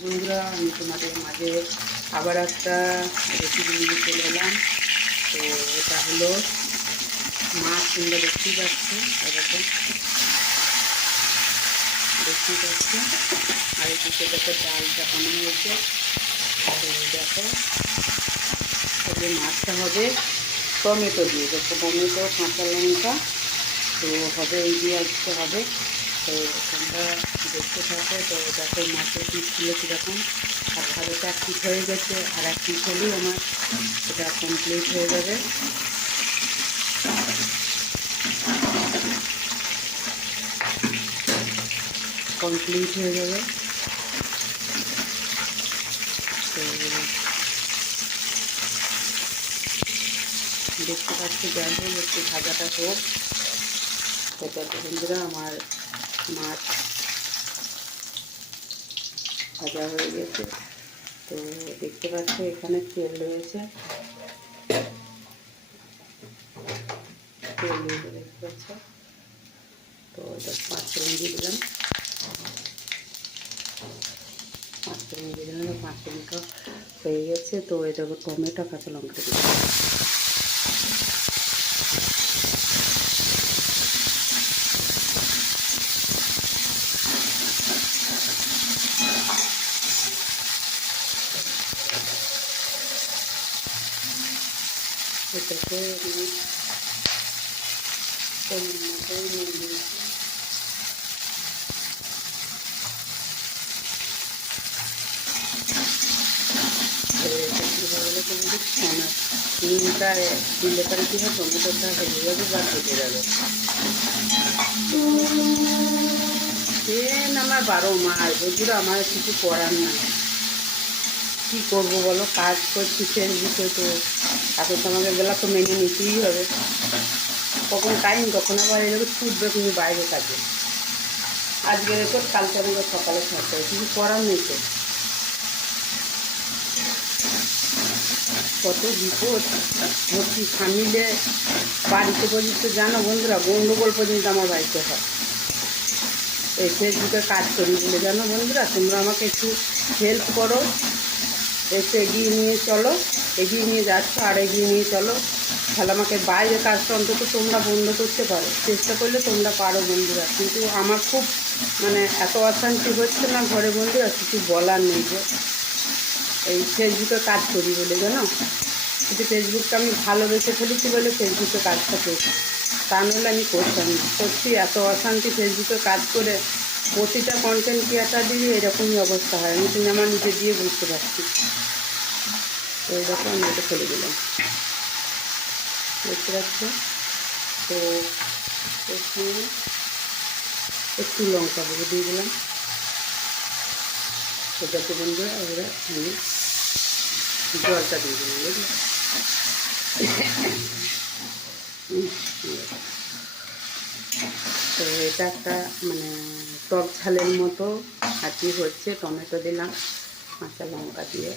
বন্ধুরা, আমি তোমাদের মাঝে আবার একটা রেসিপি নিয়ে চলে এলাম। তো এটা হলো মাছ। তোমরা দেখতেই পাচ্ছ, এরকম দেখতেই পাচ্ছ। আর এদিকে দেখো ডাল চাপানো হয়েছে। তো দেখো যে মাছটা হবে টমেটো দিয়ে, দেখো টমেটো, কাঁচা লঙ্কা, তো হবে এই দিয়ে আজকে হবে। তো তোমরা দেখতে থাকো। তো দেখো মাছের পিসগুলো কীরকম, আর ভালোটা এক পিস হয়ে গেছে, আর এক পিস হলেই আমার এটা কমপ্লিট হয়ে যাবে। কমপ্লিট হয়ে যাবে। তো দেখতে পাচ্ছি, যাই হোক একটু ভাজাটা হোক। সেটা বন্ধুরা আমার মাছ ভাজা হয়ে গেছে। তো দেখতে পাচ্ছ এখানে তেল রয়েছে, তেল রয়েছে দেখতে পাচ্ছ। তো এটা 5 ফোড়ন দিয়ে দিলাম, 5 ফোড়ন দিয়ে দিলাম। 5 ফোড়নটা হয়ে গেছে। তো এটা টমেটো, কাঁচা লঙ্কা দিলাম। এটাকে আমি মতো নিয়ে দিয়েছি। নুনটা দিলে পরে কী হয়, টমেটোটা হেলে যাবে বা কেটে যাবে। ট্রেন আমার 12 মাস বন্ধুরা, আমার কিছু করার নাই। কী করবো বলো, কাজ করছি ফেসবুকে, তো এখন তো আমাকে বেলা তো মেনে নিতেই হবে। কখন টাইম, কখন আবার এরকম ছুটবে তুমি বাইরে কাজে। আজকে রেখো, কালকে আমাকে সকালে থাকতে হবে, কিছু করার নেই। তো কত বিপদ ভর্তি সামিলে বাড়িতে পর্যন্ত, জানো বন্ধুরা, গণ্ডগোল পর্যন্ত আমার বাড়িতে হয় এই ফেসবুকে কাজ করি বলে। জানো বন্ধুরা, তোমরা আমাকে একটু হেল্প করো, একটু এগিয়ে নিয়ে চলো। এগিয়ে নিয়ে যাচ্ছ, আর এগিয়ে নিয়ে চলো। তাহলে আমাকে বাইরে কাজটা অন্তত তোমরা বন্ধ করতে পারো। চেষ্টা করলে তোমরা পারো বন্ধুরা, কিন্তু আমার খুব এত অশান্তি হচ্ছে না ঘরে বন্ধুরা, কিছু বলার নেই। যে এই ফেসবুকে কাজ করি বলে, জানো, কিন্তু ফেসবুকটা আমি ভালোবেসে ফেলেছি বলে ফেসবুকে কাজটা করছি, তা নাহলে আমি করতাম না। সত্যি এত অশান্তি ফেসবুকে কাজ করে, প্রতিটা কন্টেন্ট ক্রিয়েটার দিলে এরকমই অবস্থা হয়। আমি কিন্তু আমার নিজে দিয়ে বুঝতে পারছি। তো এরকম আমি এটা ফেলে দিলাম, দেখতে পাচ্ছ। তো এখানে একটু লঙ্কা গুঁড়ো দিয়ে দিলাম। সেটাকে বন্ধুরা এবারে আমি জলটা দিয়ে দিলাম, বুঝলি। তো এটা একটা টক ঝালের মতো আর কি হচ্ছে। টমেটো দিলাম, কাঁচা লঙ্কা দিয়ে,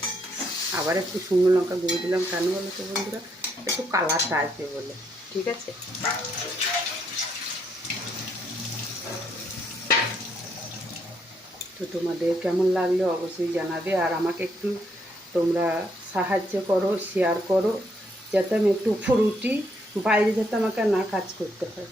আবার একটু শুকনো লঙ্কা গুঁড়ো দিলাম। কেন বলো তো বন্ধুরা, একটু কালারটা আসবে বলে। ঠিক আছে, তো তোমাদের কেমন লাগলো অবশ্যই জানাবে। আর আমাকে একটু তোমরা সাহায্য করো, শেয়ার করো, যাতে আমি একটু উপর উঠি, বাইরে যাতে আমাকে না কাজ করতে হয়।